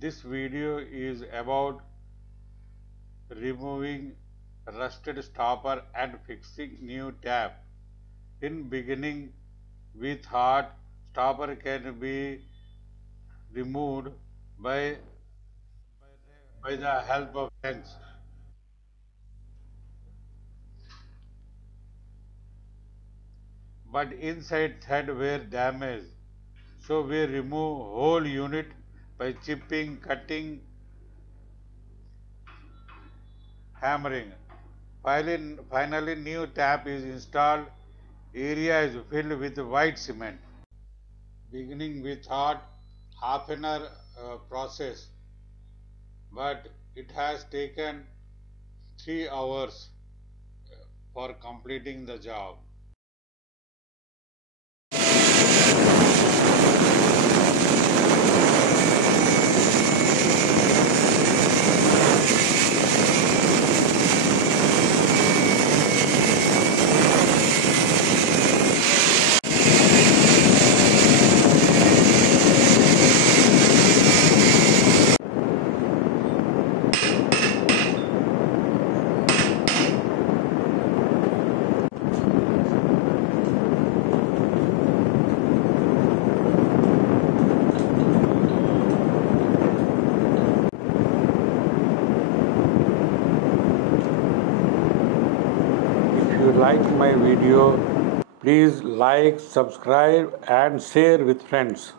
This video is about removing rusted stopper and fixing new tap. In beginning with hard, stopper can be removed by, by the help of wrench. But inside thread were damaged. So we remove whole unit by chipping, cutting, hammering. Finally, new tap is installed. Area is filled with white cement. Beginning with hard, half an hour process, but it has taken 3 hours for completing the job. If you like my video, please like, subscribe and share with friends.